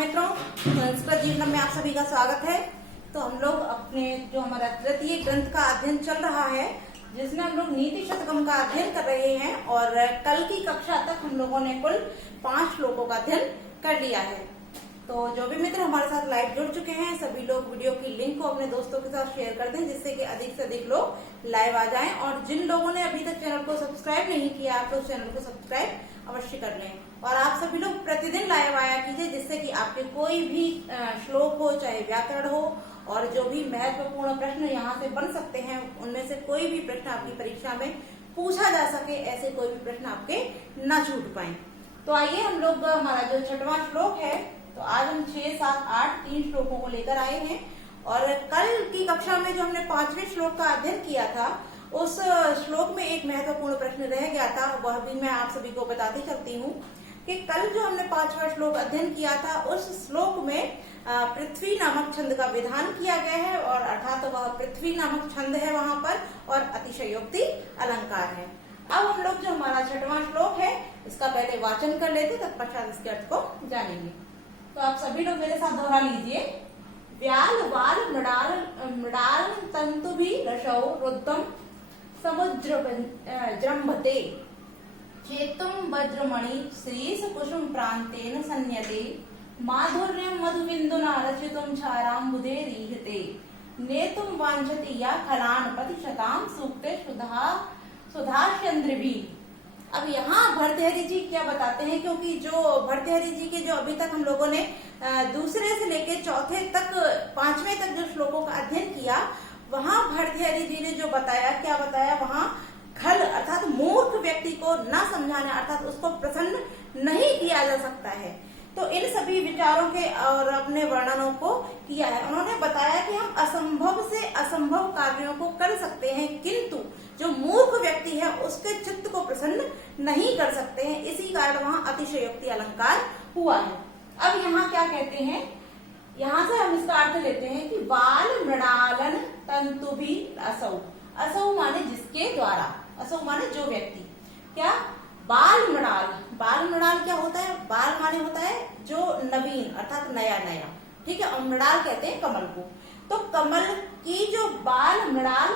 मित्रों, संस्कृत जीवनम में आप सभी का स्वागत है। तो हम लोग अपने जो हमारा तृतीय ग्रंथ का अध्ययन चल रहा है, जिसमें हम लोग नीति शतकम का अध्ययन कर रहे हैं और कल की कक्षा तक हम लोगों ने कुल 5 श्लोकों का अध्ययन कर लिया है। तो जो भी मित्र हमारे साथ लाइव जुड़ चुके हैं, सभी लोग वीडियो की लिंक को अपने दोस्तों के साथ शेयर कर दें, जिससे कि अधिक से अधिक लोग लाइव आ जाएं। और जिन लोगों ने अभी तक चैनल को सब्सक्राइब नहीं किया, आप लोग चैनल को सब्सक्राइब अवश्य कर लें। और आप सभी लोग प्रतिदिन लाइव आया कीजिए, जिससे कि आपके कोई भी श्लोक हो, चाहे व्याकरण हो, और जो भी महत्वपूर्ण प्रश्न यहाँ से बन सकते हैं, उनमें से कोई भी प्रश्न आपकी परीक्षा में पूछा जा सके, ऐसे कोई भी प्रश्न आपके न छूट पाए। तो आइए हम लोग, हमारा जो 6वां श्लोक है, तो आज हम 6, 7, 8 3 श्लोकों को लेकर आए हैं। और कल की कक्षा में जो हमने 5वें श्लोक का अध्ययन किया था, उस श्लोक में एक महत्वपूर्ण प्रश्न रह गया था, वह भी मैं आप सभी को बताती चलती हूँ कि कल जो हमने 5वां श्लोक अध्ययन किया था, उस श्लोक में पृथ्वी नामक छंद का विधान किया गया है, और अर्थात वह पृथ्वी नामक छंद है वहां पर, और अतिशयोक्ति अलंकार है। अब हम लोग जो हमारा 6वां श्लोक है, इसका पहले वाचन कर लेते, तत्पश्चात इसके अर्थ को जानेंगे। तो आप सभी लोग मेरे साथ दोहरा लीजिए। व्याल वाल मृडाल तंतु भी रसौ रुद्धम समुद्र जृंभते चेतुम वज्रमणि श्रीस कुसुम प्रांतेन संयते माधुर्यम मधुबिंदुना रचितुम क्षाराम्बुदे रीहते नेतुम वांछति या खलान प्रतिशताम सूक्ते सुधाश्चंद्रभी। अब यहाँ भर्तृहरि जी क्या बताते हैं, क्योंकि जो भर्तृहरि जी के जो अभी तक हम लोगों ने दूसरे से लेके चौथे तक, 5वें तक जो श्लोकों का अध्ययन किया, वहाँ भर्तृहरि जी ने जो बताया, क्या बताया, वहाँ खल अर्थात मूर्ख व्यक्ति को न समझाना, अर्थात उसको प्रसन्न नहीं किया जा सकता है। तो इन सभी विचारों के और अपने वर्णनों को किया है। उन्होंने बताया कि हम असंभव से असंभव कार्यों को कर सकते हैं, किंतु जो मूर्ख व्यक्ति है उसके चित्त को प्रसन्न नहीं कर सकते हैं। इसी कारण वहाँ अतिशयोक्ति अलंकार हुआ है। अब यहाँ क्या कहते हैं, यहाँ से हम इसका अर्थ लेते हैं कि बाल मृणालन तंतु भी असौ। असौ माने जिसके द्वारा, असौ माने जो व्यक्ति, क्या बाल मृणाल। बाल मृणाल क्या होता है, बाल माने होता है जो नवीन अर्थात नया नया, ठीक है, और मृणाल कहते हैं कमल को। तो कमल की जो बाल मृणाल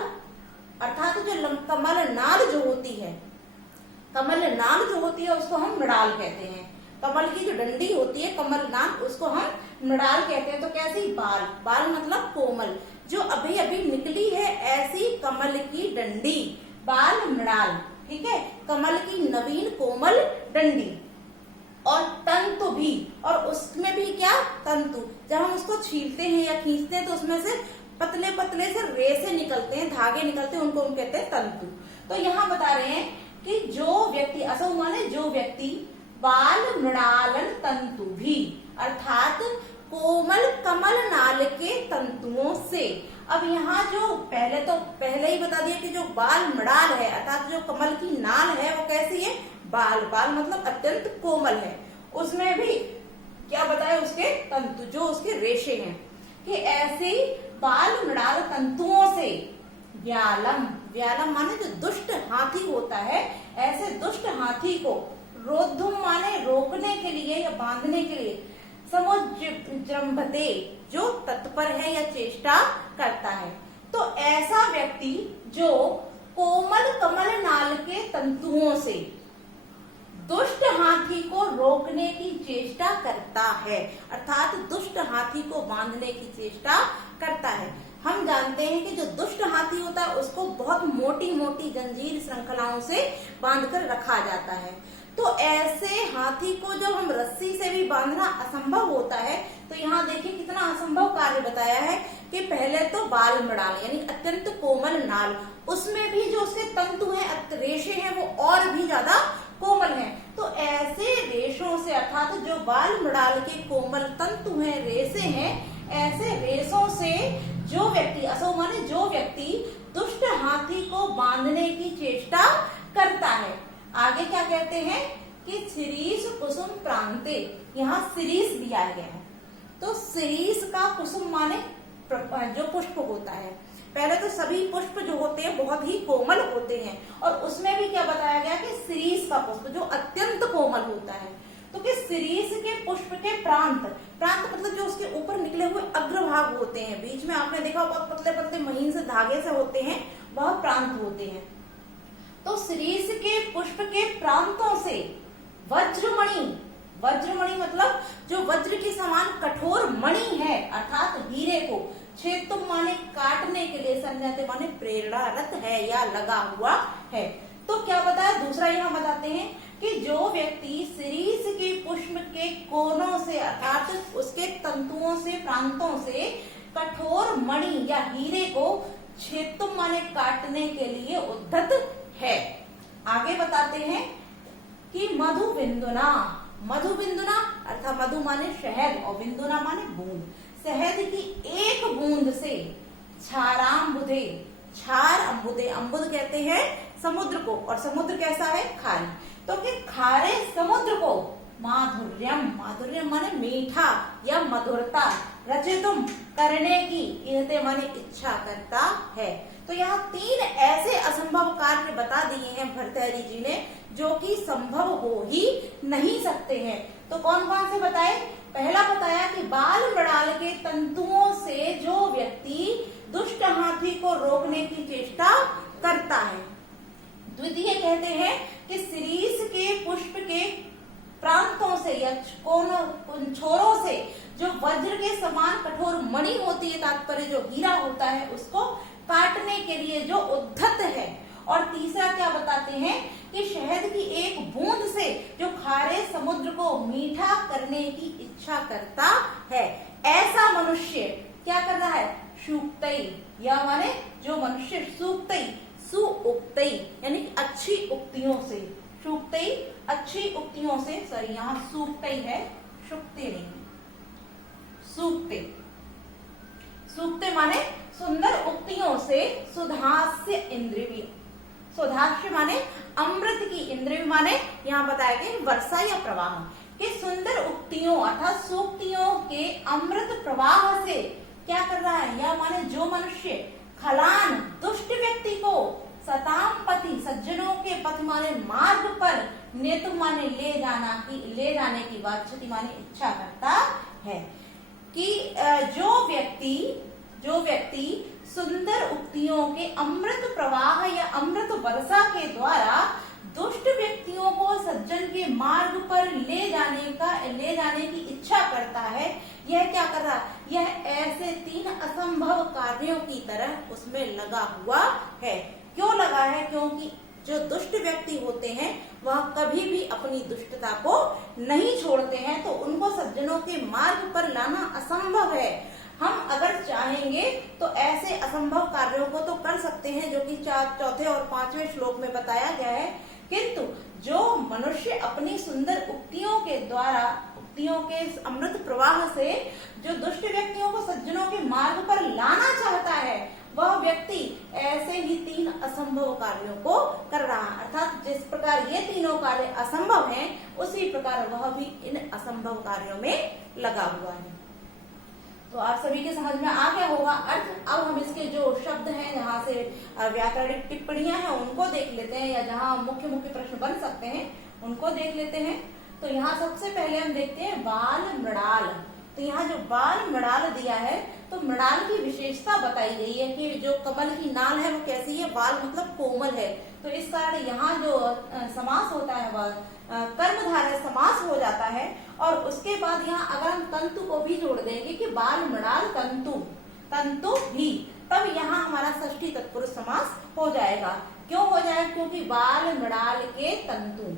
अर्थात जो कमल नाल जो होती है, कमल नाल जो होती है उसको हम मृणाल कहते हैं। कमल की जो डंडी होती है कमल नाल, उसको हम मृणाल कहते हैं। तो कैसी बाल, बाल मतलब कोमल, जो अभी अभी निकली है ऐसी कमल की डंडी, बाल मृणाल, ठीक है, कमल की नवीन कोमल डंडी। और तंतु भी, और उसमें भी क्या, तंतु, जब हम उसको छीलते हैं या खींचते हैं तो उसमें से पतले पतले से रेसे निकलते हैं, धागे निकलते हैं, उनको हम कहते हैं तंतु। तो यहाँ बता रहे हैं कि जो व्यक्ति, असौ माने जो व्यक्ति, बाल मृणालन तंतु भी अर्थात कोमल कमल नाल के तंतुओं से। अब यहाँ जो पहले ही बता दिया कि जो बाल मृणाल है अर्थात जो कमल की नाल है वो कैसी है, बाल, बाल मतलब अत्यंत कोमल है। उसमें भी क्या बताया, उसके तंतु, जो उसके रेशे हैं, कि ऐसे बाल मृणाल तंतुओं से व्यालम, व्यालम माने जो दुष्ट हाथी होता है, ऐसे दुष्ट हाथी को रोद्धुम माने रोकने के लिए या बांधने के लिए, समुद्रंभते जो तत्पर है या चेष्टा करता है। तो ऐसा व्यक्ति जो कोमल कमल नाल के तंतुओं से दुष्ट हाथी को रोकने की चेष्टा करता है, अर्थात दुष्ट हाथी को बांधने की चेष्टा करता है। हम जानते हैं कि जो दुष्ट हाथी होता है उसको बहुत मोटी मोटी जंजीर श्रृंखलाओं से बांधकर रखा जाता है। तो ऐसे हाथी को जब हम रस्सी से भी बांधना असंभव होता है, तो यहाँ देखिए कितना असंभव कार्य बताया है कि पहले तो बाल मृणाल यानी अत्यंत कोमल नाल, उसमें भी जो उसके तंतु हैं, रेशे हैं, वो और भी ज्यादा कोमल हैं। तो ऐसे रेशों से अर्थात जो बाल मृणाल के कोमल तंतु हैं, रेसे हैं, ऐसे रेशों से जो व्यक्ति, असौ माने जो व्यक्ति दुष्ट हाथी को बांधने की चेष्टा करता है। आगे क्या कहते हैं कि शिरीष कुसुम प्रांते, यहाँ शिरीष दिया गया है। तो शिरीष का कुसुम माने जो पुष्प होता है। पहले तो सभी पुष्प जो होते हैं बहुत ही कोमल होते हैं, और उसमें भी क्या बताया गया कि शिरीष का पुष्प जो अत्यंत कोमल होता है। तो कि शिरीष के पुष्प के प्रांत, प्रांत मतलब जो उसके ऊपर निकले हुए अग्रभाग होते हैं, बीच में आपने देखा बहुत पतले पतले महीन से धागे से होते हैं, वह प्रांत होते हैं। तो शीर्ष के पुष्प के प्रांतों से वज्रमणि, वज्रमणि मतलब जो वज्र के समान कठोर मणि है अर्थात हीरे को छेदुम माने काटने के लिए, संज्ञाते माने प्रेरणारत है या लगा हुआ है। तो क्या बताया दूसरा, यहाँ बताते हैं कि जो व्यक्ति शीर्ष के पुष्प के कोनों से अर्थात उसके तंतुओं से प्रांतों से कठोर मणि या हीरे को छेदुम माने काटने के लिए उद्धत है। आगे बताते हैं कि मधु बिंदुना, मधु बिंदुना अर्थात मधु माने शहद और बिंदुना माने बूंद, शहद की एक बूंद से क्षाराम्बुदे, क्षार अम्बुदे, अम्बुद कहते हैं समुद्र को और समुद्र कैसा है खारी, तो कि खारे समुद्र को माधुर्यम, माधुर्यम माने मीठा या मधुरता, रचितुम करने की, इहते माने इच्छा करता है। तो यहाँ 3 ऐसे असंभव कार्य बता दिए हैं भर्तृहरि जी ने जो कि संभव हो ही नहीं सकते हैं। तो कौन कौन से बताए? पहला बताया कि बाल मृणाल के तंतुओं से जो व्यक्ति दुष्ट हाथी को रोकने की चेष्टा करता है। द्वितीय कहते हैं कि शीर्ष के पुष्प के प्रांतों से या छोरों से जो वज्र के समान कठोर मणि होती है, तात्पर्य जो हीरा होता है, उसको काटने के लिए जो उद्धत है। और तीसरा क्या बताते हैं कि शहद की एक बूंद से जो खारे समुद्र को मीठा करने की इच्छा करता है, ऐसा मनुष्य क्या कर रहा है? सूक्तई, या माने जो मनुष्य सूक्तई, सुउक्तई यानी अच्छी उक्तियों से, सूक्तई अच्छी उक्तियों से, सॉरी यहाँ सूक्तई है, सुक्ते नहीं, सूक्ते, सूक्ते माने सुंदर उक्तियों से, सुधास्य इंद्रिय, सुधास्य माने अमृत की, इंद्रिय माने यहाँ बताया गया वर्षा या प्रवाह के सुंदर उक्तियों अर्थात सूक्तियों के अमृत प्रवाह से क्या कर रहा है? या माने जो मनुष्य खलान दुष्ट व्यक्ति को सताम पति सज्जनों के पथ माने मार्ग पर नेतु माने ले जाने की वांछति माने इच्छा करता है कि जो व्यक्ति सुंदर उक्तियों के अमृत प्रवाह या अमृत वर्षा के द्वारा दुष्ट व्यक्तियों को सज्जन के मार्ग पर ले जाने की इच्छा करता है, यह क्या कर रहा है? यह ऐसे 3 असंभव कार्यों की तरह उसमें लगा हुआ है। क्यों लगा है? क्योंकि जो दुष्ट व्यक्ति होते हैं वह कभी भी अपनी दुष्टता को नहीं छोड़ते हैं, तो उनको सज्जनों के मार्ग पर लाना असंभव है। हम अगर चाहेंगे तो ऐसे असंभव कार्यों को तो कर सकते हैं जो कि 4 और 5वें श्लोक में बताया गया है, किंतु जो मनुष्य अपनी सुंदर उक्तियों के द्वारा, उक्तियों के अमृत प्रवाह से जो दुष्ट व्यक्तियों को सज्जनों के मार्ग पर लाना चाहता है, वह व्यक्ति ऐसे ही 3 असंभव कार्यों को कर रहा है। अर्थात जिस प्रकार ये तीनों कार्य असंभव हैं, उसी प्रकार वह भी इन असंभव कार्यों में लगा हुआ है। तो आप सभी के समझ में आ गया होगा अर्थ। अब हम इसके जो शब्द हैं, जहाँ से व्याकरणिक टिप्पणियां हैं, उनको देख लेते हैं, या जहाँ मुख्य मुख्य प्रश्न बन सकते हैं उनको देख लेते हैं। तो यहाँ सबसे पहले हम देखते हैं बाल मृणाल। तो यहाँ जो बाल मृणाल दिया है, तो मृणाल की विशेषता बताई गई है कि जो कमल की नाल है वो कैसी है? बाल मतलब कोमल है। तो इस कारण यहाँ जो समास होता है वह कर्मधारय समास हो जाता है। और उसके बाद यहाँ अगर हम तंतु को भी जोड़ देंगे कि बाल मृणाल तंतु, तंतु भी, तब यहाँ हमारा षष्ठी तत्पुरुष समास हो जाएगा। क्यों हो जाएगा? क्योंकि बाल मृणाल के तंतु,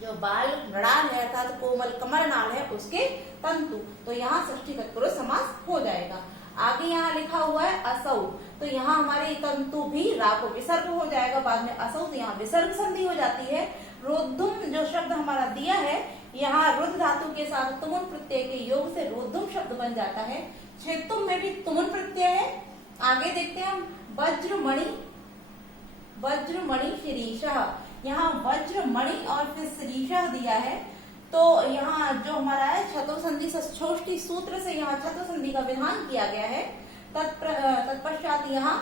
जो बाल मृणाल है अर्थात कोमल कमल नाल है उसके तंतु, तो यहाँ षष्ठी तत्पुरुष समास हो जाएगा। आगे यहाँ लिखा हुआ है असौ, तो यहाँ हमारे तंतु भी राको विसर्ग हो जाएगा बाद में असौ, तो यहाँ विसर्ग संधि हो जाती है। रोद्धुम जो शब्द हमारा दिया है, यहाँ रुद्ध धातु के साथ तुमुन प्रत्यय के योग से रोद्धुम शब्द बन जाता है। छेदुम में भी तुमुन प्रत्यय है। आगे देखते हैं हम वज्रमणि, वज्रमणि शिरीषः, यहाँ वज्रमणि और फिर शिरीषः दिया है। तो यहाँ जो हमारा है छतो संधि षष्ठी सूत्र से यहाँ छतो संधि का विधान किया गया है। तत्पश्चात यहाँ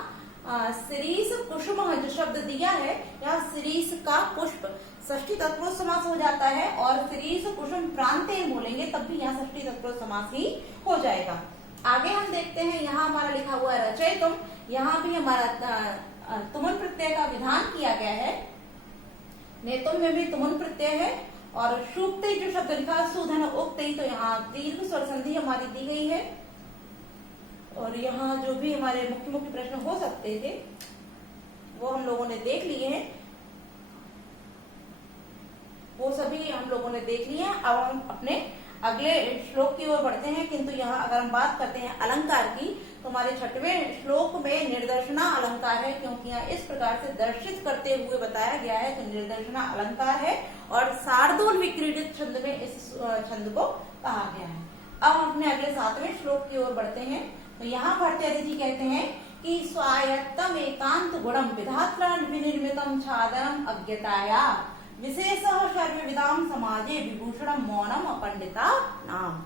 शिरीष कुसुम जो शब्द दिया है, यहाँ शिरीष का पुष्प षष्ठी तत्पुरुष समास हो जाता है, और शिरीष कुसुम प्रांते बोलेंगे तब भी यहाँ षष्ठी तत्पुरुष समास ही हो जाएगा। आगे हम देखते हैं, यहाँ हमारा लिखा हुआ है रचयितुम, यहाँ भी हमारा तुमन प्रत्यय का विधान किया गया है। नेतुम में भी तुमन प्रत्यय है, और सूक्त जो शब्द लिखा है सुधन उक्त, तो यहाँ दीर्घ स्वर संधि हमारी दी गई है। और यहाँ जो भी हमारे मुख्य प्रश्न हो सकते थे वो हम लोगों ने देख लिए हैं, वो सभी हम लोगों ने देख लिए हैं। अब हम अपने अगले श्लोक की ओर बढ़ते हैं, किंतु यहाँ अगर हम बात करते हैं अलंकार की, तो हमारे 6वें श्लोक में निर्दर्शना अलंकार है, क्योंकि यहाँ इस प्रकार से दर्शित करते हुए बताया गया है, तो निर्दर्शना अलंकार है, और शार्दूल विक्रीडित छंद में इस छंद को कहा गया है। अब हम अपने अगले 7वें श्लोक की ओर बढ़ते हैं, तो यहाँ भट्टाचार्य जी कहते हैं कि स्वायत्तम एकांत गुणम विधात्रा विनिर्मितम छादनम अज्ञताया विशेषः सर्वविदाम समाजे विभूषणम मौनम अपंडिता नाम।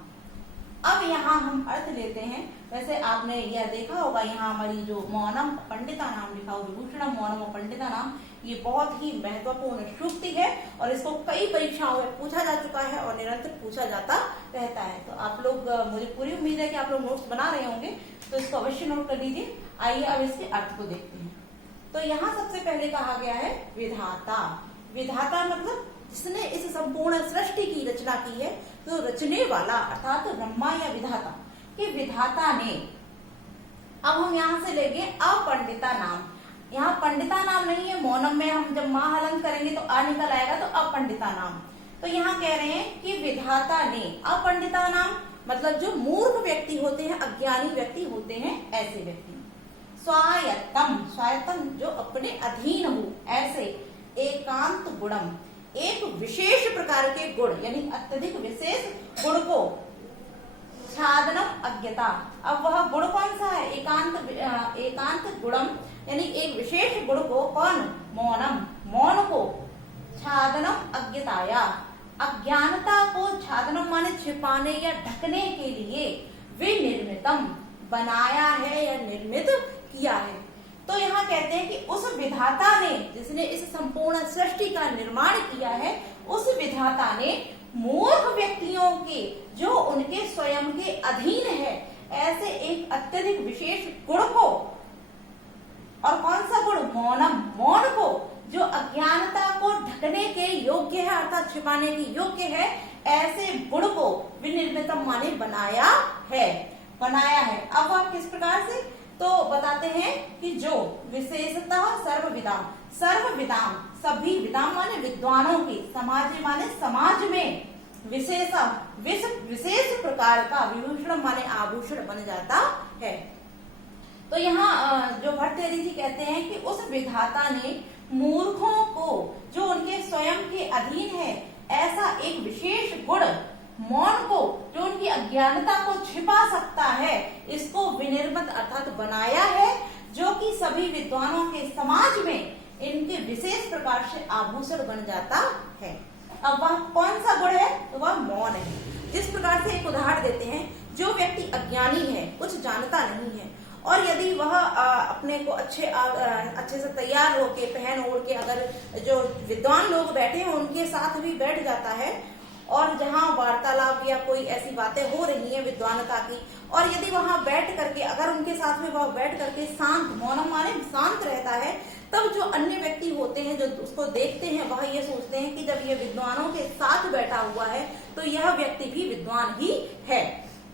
अब यहाँ हम अर्थ लेते हैं। वैसे आपने यह देखा होगा, यहाँ हमारी जो मौनम पंडिता नाम लिखा हो, विभूषणम मौनम पंडिता नाम, ये बहुत ही महत्वपूर्ण सूक्ति है, और इसको कई परीक्षाओं में पूछा जा चुका है और निरंतर पूछा जाता रहता है। तो आप लोग, मुझे पूरी उम्मीद है कि आप लोग नोट्स बना रहे होंगे, तो इसको अवश्य नोट कर लीजिए। आइए अब इसके अर्थ को देखते हैं। तो यहाँ सबसे पहले कहा गया है विधाता। विधाता मतलब जिसने इस संपूर्ण सृष्टि की रचना की है, तो रचने वाला अर्थात तो ब्रह्मा या विधाता कि विधाता ने। अब हम यहाँ से लेंगे अपंडिता नाम। यहाँ पंडिता नाम नहीं है, मौनम में हम जब मां हलन करेंगे तो आ निकल आएगा, तो अपंडिता नाम। तो यहाँ कह रहे हैं कि विधाता ने अपंडिता नाम, मतलब जो मूर्ख व्यक्ति होते हैं, अज्ञानी व्यक्ति होते हैं, ऐसे व्यक्ति। स्वायत्तम, स्वायत्तम जो अपने अधीन हो, ऐसे। एकांत गुणम, एक विशेष प्रकार के गुण यानी अत्यधिक विशेष गुण को। छादनम अज्ञता, अब वह गुण कौन सा है? एकांत गुणम यानी एक विशेष गुण को। कौन? मौनम, मौन को। छादनम अज्ञताया, अज्ञानता को छादनम माने छिपाने या ढकने के लिए। विनिर्मितम, बनाया है या निर्मित किया है। तो यहाँ कहते हैं कि उस विधाता ने, जिसने इस संपूर्ण सृष्टि का निर्माण किया है, उस विधाता ने मूर्ख व्यक्तियों के, जो उनके स्वयं के अधीन है, ऐसे एक अत्यधिक विशेष गुण को। और कौन सा गुण? मौनम, मौन को, जो अज्ञानता को ढकने के योग्य है, अर्थात छिपाने के योग्य है, ऐसे गुण को विनिर्मितम माने बनाया है, बनाया है। अब आप किस प्रकार से? तो बताते हैं कि जो विशेषतः सर्वविदाम, सर्वविदाम सभी, विदाम माने विद्वानों के, समाज माने समाज में, विशेष प्रकार का, विभूषण माने आभूषण बन जाता है। तो यहाँ जो भट्टाचार्य जी कहते हैं कि उस विधाता ने मूर्खों को, जो उनके स्वयं के अधीन है, ऐसा एक विशेष गुण मौन को, जो उनकी अज्ञानता को छिपा सकता है, इसको विनिर्मित अर्थात बनाया है, जो कि सभी विद्वानों के समाज में इनके विशेष प्रकार से आभूषण बन जाता है। अब वह कौन सा गुण है? तो वह मौन है। जिस प्रकार से एक उदाहरण देते हैं, जो व्यक्ति अज्ञानी है, कुछ जानता नहीं है, और यदि वह अपने को अच्छे से तैयार होके, पहन ओढ़ के, अगर जो विद्वान लोग बैठे हैं उनके साथ भी बैठ जाता है, और जहाँ वार्तालाप या कोई ऐसी बातें हो रही है विद्वानता की, और यदि वहां बैठ करके, अगर उनके साथ में वह बैठ करके शांत, मौनम माने शांत रहता है, तब जो अन्य व्यक्ति होते हैं, जो उसको देखते हैं, वह ये सोचते हैं कि जब ये विद्वानों के साथ बैठा हुआ है, तो यह व्यक्ति भी विद्वान ही है।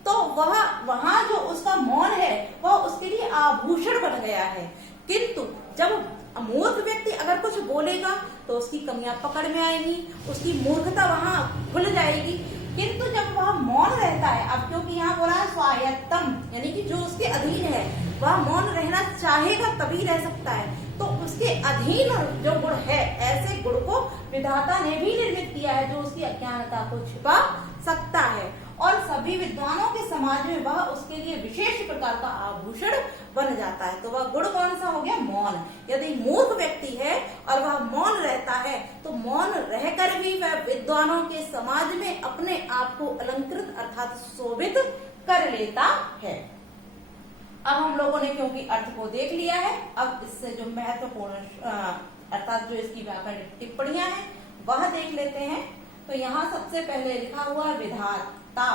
तो वह वहां जो उसका मौन है, वह उसके लिए आभूषण बन गया है। किंतु जब मूर्ख व्यक्ति अगर कुछ बोलेगा, तो उसकी कमियां पकड़ में आएंगी, उसकी मूर्खता वहां खुल जाएगी। किंतु जब वह मौन रहता है, अब क्योंकि यहाँ बोला है स्वायत्तम, यानी कि जो उसके अधीन है, वह मौन रहना चाहेगा तभी रह सकता है, तो उसके अधीन जो गुण है, ऐसे गुण को विधाता ने भी निर्मित किया है, जो उसकी अज्ञानता को छिपा सकता है, और सभी विद्वानों के समाज में वह उसके लिए विशेष प्रकार का आभूषण बन जाता है। तो वह गुण कौन सा हो गया? मौन। यदि मूर्ख व्यक्ति है और वह मौन रहता है, तो मौन रहकर भी वह विद्वानों के समाज में अपने आप को अलंकृत अर्थात शोभित कर लेता है। अब हम लोगों ने क्योंकि अर्थ को देख लिया है, अब इससे जो महत्वपूर्ण अर्थात जो इसकी व्याकरणिक टिप्पणियां हैं वह देख लेते हैं। तो यहाँ सबसे पहले लिखा हुआ है विधाता,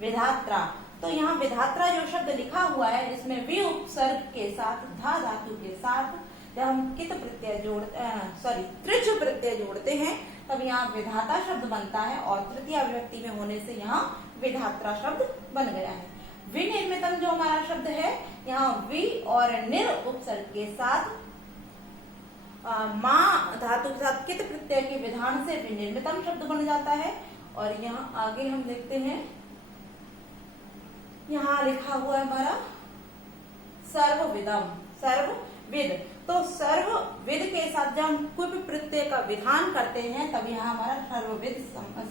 विधात्रा। तो यहाँ विधात्रा जो शब्द लिखा हुआ है इसमें वि उपसर्ग के साथ धा धातु के साथ जब हम कित प्रत्यय त्रिच प्रत्यय जोड़ते हैं तब यहाँ विधाता शब्द बनता है और तृतीय विभक्ति में होने से यहाँ विधात्रा शब्द बन गया है। विनिर्मितम जो हमारा शब्द है यहाँ वि और निर उपसर्ग के साथ मां धातु के साथ कित प्रत्यय के विधान से विनिर्मितम शब्द बन जाता है। और यहाँ आगे हम देखते हैं, यहाँ लिखा हुआ है हमारा सर्वविदम, सर्वविद। तो सर्वविद के साथ जब हम कुप प्रत्यय का विधान करते हैं तब यहाँ हमारा सर्वविद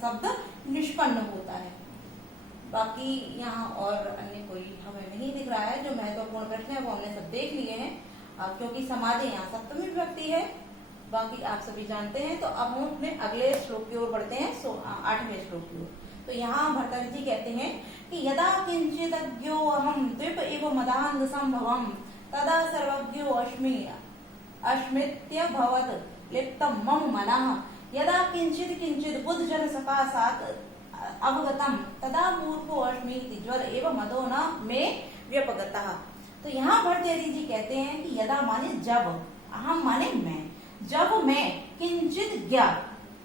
शब्द निष्पन्न होता है। बाकी यहाँ और अन्य कोई हमें नहीं दिख रहा है। जो महत्वपूर्ण प्रश्न है वो हमने सब देख लिए हैं। क्योंकि समाधि यहाँ सप्तमी विभक्ति है, बाकी आप सभी जानते हैं। तो अब हम अपने अगले श्लोक की ओर बढ़ते हैं, 8वें श्लोक की ओर। तो यहाँ भर्तृहरि जी कहते हैं कि यदा किंचित अज्ञो अहम द्विप इव मदान्ध संभवम तदा सर्वज्ञो अस्मि अस्मित्य भवत लिप्तम मम मनः यदा किंचित किंचित बुद्ध जन सकाशात् अवगतम तदा मूर्खो अस्मि इति ज्वर एव मदो न मे व्यपगतः। तो यहाँ भर्तृहरि जी कहते हैं कि यदा माने जब, अहम माने मैं, जब मैं किंचित ज्ञा,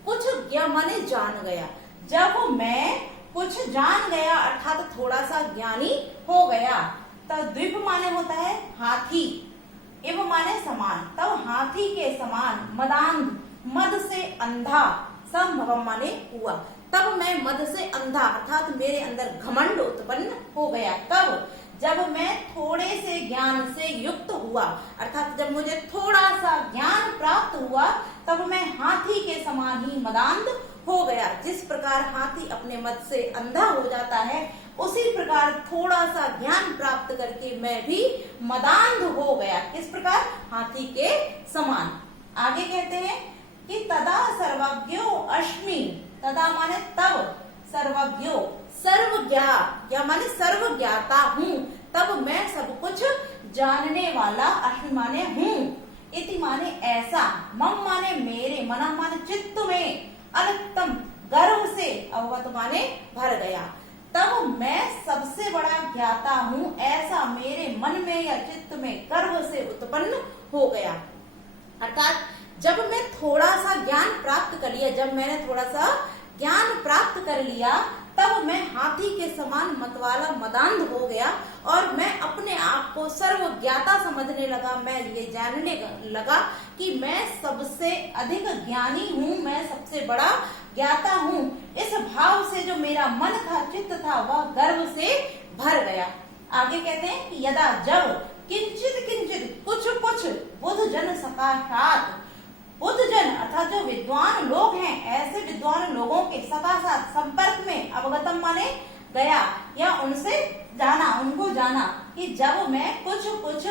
कुछ ज्ञा माने जान गया, जब मैं कुछ जान गया अर्थात थोड़ा सा ज्ञानी हो गया, तब द्विप माने होता है हाथी, इव माने समान, तब हाथी के समान, मदांध मद से अंधा, संभवम माने हुआ, तब मैं मद से अंधा अर्थात मेरे अंदर घमंड उत्पन्न हो गया। तब जब मैं थोड़े से ज्ञान से युक्त हुआ अर्थात जब मुझे थोड़ा सा ज्ञान प्राप्त हुआ तब मैं हाथी के समान ही मदांध हो गया। जिस प्रकार हाथी अपने मद से अंधा हो जाता है उसी प्रकार थोड़ा सा ज्ञान प्राप्त करके मैं भी मदांध हो गया। किस प्रकार? हाथी के समान। आगे कहते हैं कि तदा सर्वज्ञो अस्मि, तदा माने तब, सर्वज्ञो सर्वज्ञा, या माने सर्वज्ञाता हूँ, तब मैं सब कुछ जानने वाला, अस्मि माने हूँ, इति माने ऐसा, मम माने मेरे, मना माने चित्त में, अलिप्तम गर्व से, अवगत माने भर गया, तब मैं सबसे बड़ा ज्ञाता हूँ, ऐसा मेरे मन में या चित्त में गर्व से उत्पन्न हो गया। अर्थात जब मैं थोड़ा सा ज्ञान प्राप्त कर लिया, जब मैंने थोड़ा सा ज्ञान प्राप्त कर लिया तब मैं हाथी के समान मतवाला मदांध हो गया और मैं अपने आप को सर्वज्ञाता समझने लगा। मैं ये जानने लगा कि मैं सबसे अधिक ज्ञानी हूँ, मैं सबसे बड़ा ज्ञाता हूँ। इस भाव से जो मेरा मन था, चित्त था, वह गर्व से भर गया। आगे कहते हैं कि यदा जब किंचित किंचित कुछ कुछ बुद्ध जन सकाशात, बुद्ध जन अर्थात जो विद्वान लोग हैं, ऐसे विद्वान लोगों के सकाशात संपर्क में, अवगतम माने गया या उनसे जाना, उनको जाना, कि जब मैं कुछ कुछ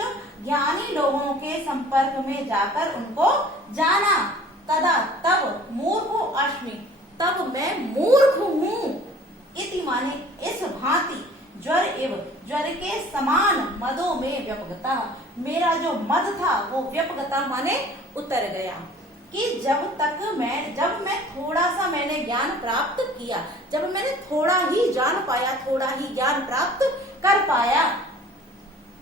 ज्ञानी लोगों के संपर्क में जाकर उनको जाना, तदा तब मूर्खो अस्मि, तब मैं मूर्ख हूँ, इति माने इस भांति, ज्वर एव ज्वर के समान, मदो में व्यपगता, मेरा जो मद था वो व्यपगता माने उतर गया। कि जब मैं थोड़ा सा मैंने ज्ञान प्राप्त किया, जब मैंने थोड़ा ही जान पाया, थोड़ा ही ज्ञान प्राप्त कर पाया,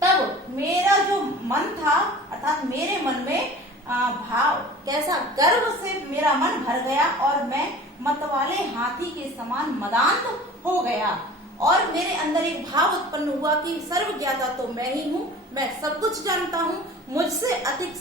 तब मेरा जो मन था अर्थात मेरे मन में भाव कैसा, गर्व से मेरा मन भर गया और मैं मतवाले हाथी के समान मदांध हो गया और मेरे अंदर एक भाव उत्पन्न हुआ कि सर्वज्ञाता तो मैं ही हूँ, मैं सब कुछ जानता हूँ, मुझसे अधिक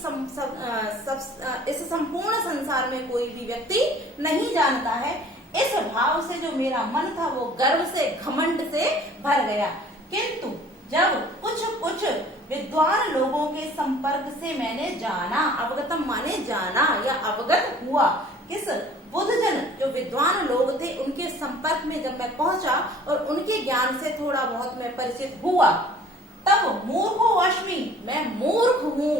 इस संपूर्ण संसार में कोई भी व्यक्ति नहीं जानता है। इस भाव से जो मेरा मन था वो गर्व से, घमंड से भर गया। किंतु जब कुछ कुछ विद्वान लोगों के संपर्क से मैंने जाना, अवगतम माने जाना या अवगत हुआ, किस बुद्धजन जो विद्वान लोग थे उनके संपर्क में जब मैं पहुंचा और उनके ज्ञान से थोड़ा बहुत मैं परिचित हुआ, तब मूर्खो अस्मि, मैं मूर्ख हूँ,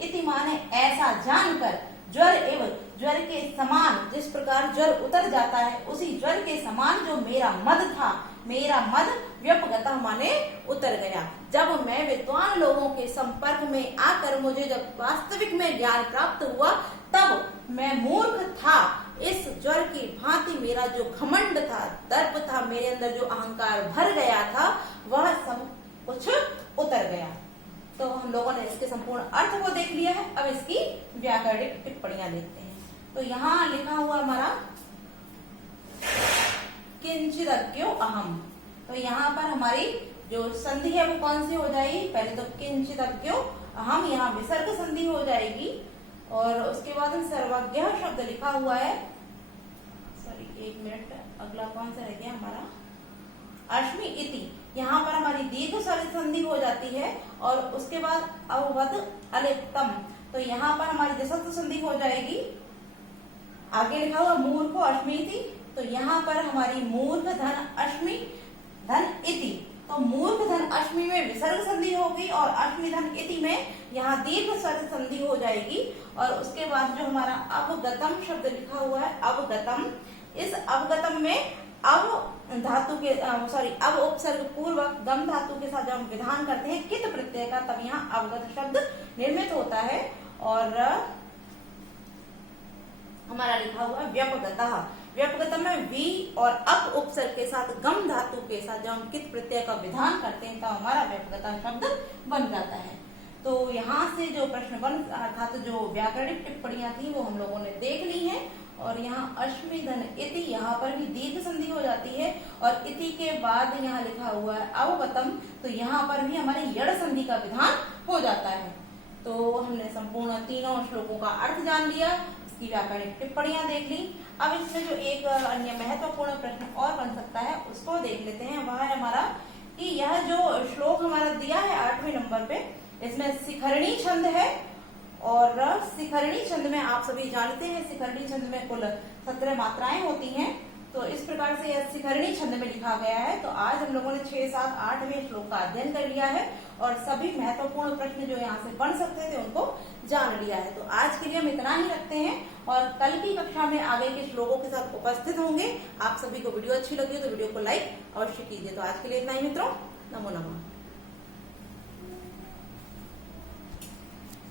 इति माने ऐसा जानकर, ज्वर एवं ज्वर के समान, जिस प्रकार ज्वर उतर जाता है उसी ज्वर के समान जो मेरा मद था, मेरा मद व्यपगतः माने उतर गया। जब मैं विद्वान लोगों के संपर्क में आकर मुझे जब वास्तविक में ज्ञान प्राप्त हुआ, तब मैं मूर्ख था। इस ज्वर की भांति मेरा जो घमंड था, दर्प था, मेरे अंदर जो अहंकार भर गया था, वह सब कुछ उतर गया। तो हम लोगों ने इसके संपूर्ण अर्थ को देख लिया है। अब इसकी व्याकरणिक टिप्पणियां देखते हैं। तो यहाँ लिखा हुआ हमारा किंचिदज्ञो अहम। तो यहाँ पर हमारी जो संधि है वो कौन सी हो जाएगी? पहले तो किंचिदज्ञो अहम, यहाँ विसर्ग संधि हो जाएगी और उसके बाद सर्वज्ञ शब्द लिखा हुआ है। सॉरी, एक मिनट, अगला कौन सा रह गया हमारा? अश्मि इति। यहाँ पर हमारी दीर्घ संधि हो जाती है और उसके बाद अववद अलिप्तम। तो यहाँ पर हमारी जसत संधि हो जाएगी। आगे लिखा हुआ मूर्खो अश्मि इति। तो यहाँ पर हमारी मूर्ख धन अश्मि धन इति। तो मूर्ख धन अश्मि में विसर्ग संधि होगी और अश्मि धन इति में यहाँ दीर्घ स्वर संधि हो जाएगी। और उसके बाद जो हमारा अवगतम शब्द लिखा हुआ है, अवगतम, इस अवगतम में अव धातु के अव उपसर्ग पूर्वक गम धातु के साथ जब हम विधान करते हैं कित प्रत्यय का, तब यहाँ अवगत शब्द निर्मित होता है। और हमारा लिखा हुआ व्यपगतः, व्यपगतः में वी और अप उपसर्ग के साथ गम धातु के साथ जब हम कित प्रत्यय का विधान करते हैं, तब हमारा व्यपगतः शब्द बन जाता है। तो यहाँ से जो प्रश्न बन अर्थात जो व्याकरणिक टिप्पणियां थी वो हम लोगों ने देख ली हैं। और यहाँ अश्मि धन इति, यहाँ पर भी दीर्घ संधि हो जाती है और इति के बाद यहाँ लिखा हुआ है अवगतम, तो यहाँ पर भी हमारे यड़ संधि का विधान हो जाता है। तो हमने संपूर्ण तीनों श्लोकों का अर्थ जान लिया, इसकी व्याकरणिक टिप्पणियां देख ली। अब इसमें जो एक अन्य महत्वपूर्ण प्रश्न और बन सकता है उसको देख लेते हैं। वह है हमारा कि यह जो श्लोक हमारा दिया है 8वें नंबर पे, इसमें शिखरणी छंद है और शिखरणी छंद में आप सभी जानते हैं शिखरणी छंद में कुल 17 मात्राएं होती हैं। तो इस प्रकार से यह शिखरणी छंद में लिखा गया है। तो आज हम लोगों ने 6, 7, 8वें श्लोक का अध्ययन कर लिया है और सभी महत्वपूर्ण प्रश्न जो यहाँ से बन सकते थे उनको जान लिया है। तो आज के लिए हम इतना ही रखते हैं और कल की कक्षा में आगे के श्लोकों के साथ उपस्थित होंगे। आप सभी को वीडियो अच्छी लगी हो तो वीडियो को लाइक अवश्य कीजिए। तो आज के लिए इतना ही मित्रों, नमो नमः।